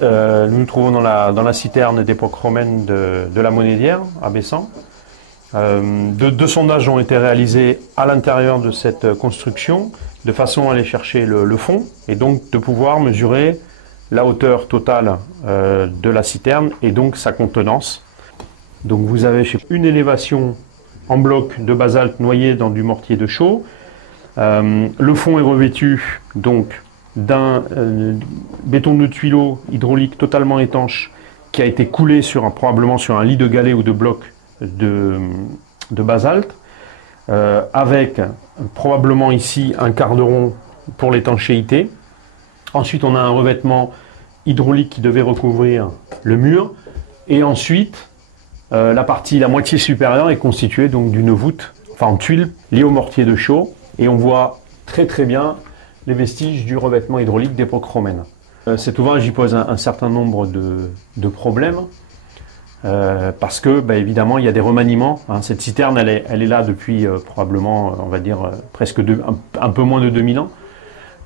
Nous nous trouvons dans la citerne d'époque romaine de la Monédière, à Bessan. Deux sondages ont été réalisés à l'intérieur de cette construction, de façon à aller chercher le fond, et donc de pouvoir mesurer la hauteur totale de la citerne, et donc sa contenance. Donc vous avez une élévation en bloc de basalte noyé dans du mortier de chaux. Le fond est revêtu donc d'un béton de tuileau hydraulique totalement étanche qui a été coulé probablement sur un lit de galets ou de blocs de basalte, avec probablement ici un quart de rond pour l'étanchéité. Ensuite, on a un revêtement hydraulique qui devait recouvrir le mur, et ensuite la moitié supérieure est constituée donc d'une voûte, enfin en tuile, liée au mortier de chaux, et on voit très très bien les vestiges du revêtement hydraulique d'époque romaine. Cet ouvrage y pose un certain nombre de problèmes, parce que évidemment il y a des remaniements. Cette citerne elle est là depuis probablement, on va dire, presque un peu moins de 2000 ans.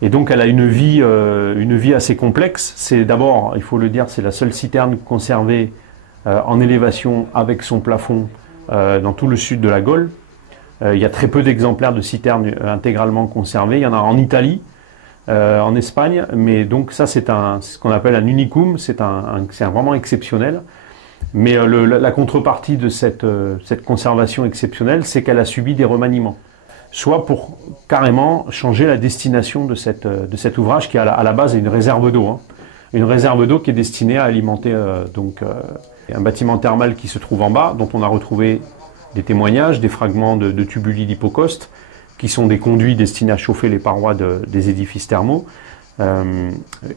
Et donc elle a une vie assez complexe. C'est d'abord, il faut le dire, c'est la seule citerne conservée en élévation avec son plafond dans tout le sud de la Gaule. Il y a très peu d'exemplaires de citernes intégralement conservées. Il y en a en Italie, en Espagne, mais donc ça c'est ce qu'on appelle un unicum, c'est vraiment exceptionnel. Mais la contrepartie de cette conservation exceptionnelle, c'est qu'elle a subi des remaniements, soit pour carrément changer la destination de cet ouvrage qui à la base est une réserve d'eau, une réserve d'eau qui est destinée à alimenter un bâtiment thermal qui se trouve en bas, dont on a retrouvé des témoignages, des fragments de tubuli d'hypocauste, qui sont des conduits destinés à chauffer les parois des édifices thermaux.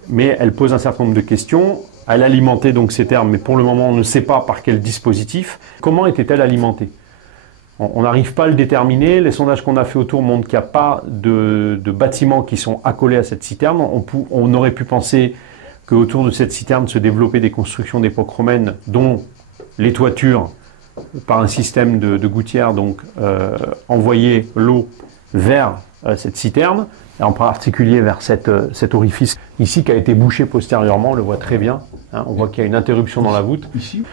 Mais elle pose un certain nombre de questions. Elle alimentait donc ces thermes, mais pour le moment on ne sait pas par quel dispositif. Comment était-elle alimentée? On n'arrive pas à le déterminer. Les sondages qu'on a fait autour montrent qu'il n'y a pas de bâtiments qui sont accolés à cette citerne. On aurait pu penser qu'autour de cette citerne se développaient des constructions d'époque romaine, dont les toitures, par un système de gouttières, donc envoyaient l'eau vers cette citerne, et en particulier vers cet orifice ici qui a été bouché postérieurement, on le voit très bien, on voit qu'il y a une interruption dans la voûte. Ici.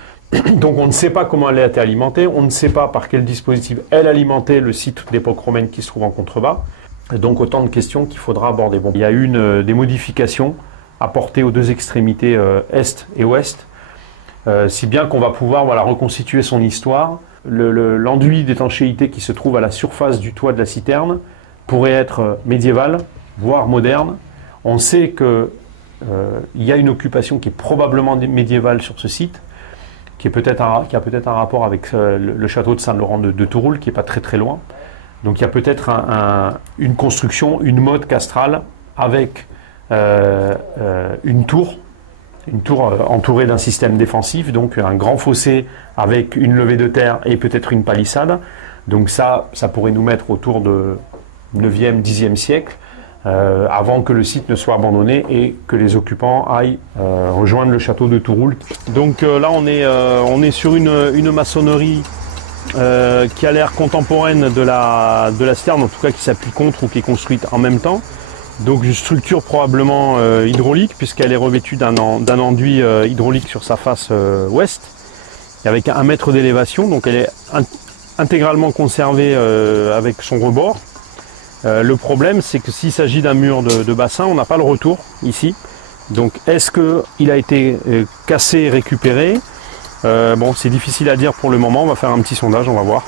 Donc on ne sait pas comment elle a été alimentée, on ne sait pas par quel dispositif elle alimentait le site d'époque romaine qui se trouve en contrebas. Donc autant de questions qu'il faudra aborder. Bon, il y a eu des modifications apportées aux deux extrémités est et ouest, si bien qu'on va pouvoir reconstituer son histoire. L'enduit d'étanchéité qui se trouve à la surface du toit de la citerne pourrait être médiéval, voire moderne. On sait qu'il y a une occupation qui est probablement médiévale sur ce site, qui a peut-être un rapport avec le château de Saint-Laurent de Touroul, qui n'est pas très très loin. Donc il y a peut-être une construction, une motte castrale avec une tour entourée d'un système défensif, donc un grand fossé avec une levée de terre et peut-être une palissade. Donc ça pourrait nous mettre autour de 9e, 10e siècle, avant que le site ne soit abandonné et que les occupants aillent rejoindre le château de Touroul. Donc là on est sur une maçonnerie qui a l'air contemporaine de la citerne, en tout cas qui s'appuie contre ou qui est construite en même temps. Donc une structure probablement hydraulique, puisqu'elle est revêtue d'un enduit hydraulique sur sa face ouest, avec 1 mètre d'élévation, donc elle est intégralement conservée avec son rebord. Le problème, c'est que s'il s'agit d'un mur de bassin, on n'a pas le retour ici. Donc est-ce qu'il a été cassé et récupéré? Bon, c'est difficile à dire pour le moment, on va faire un petit sondage, on va voir.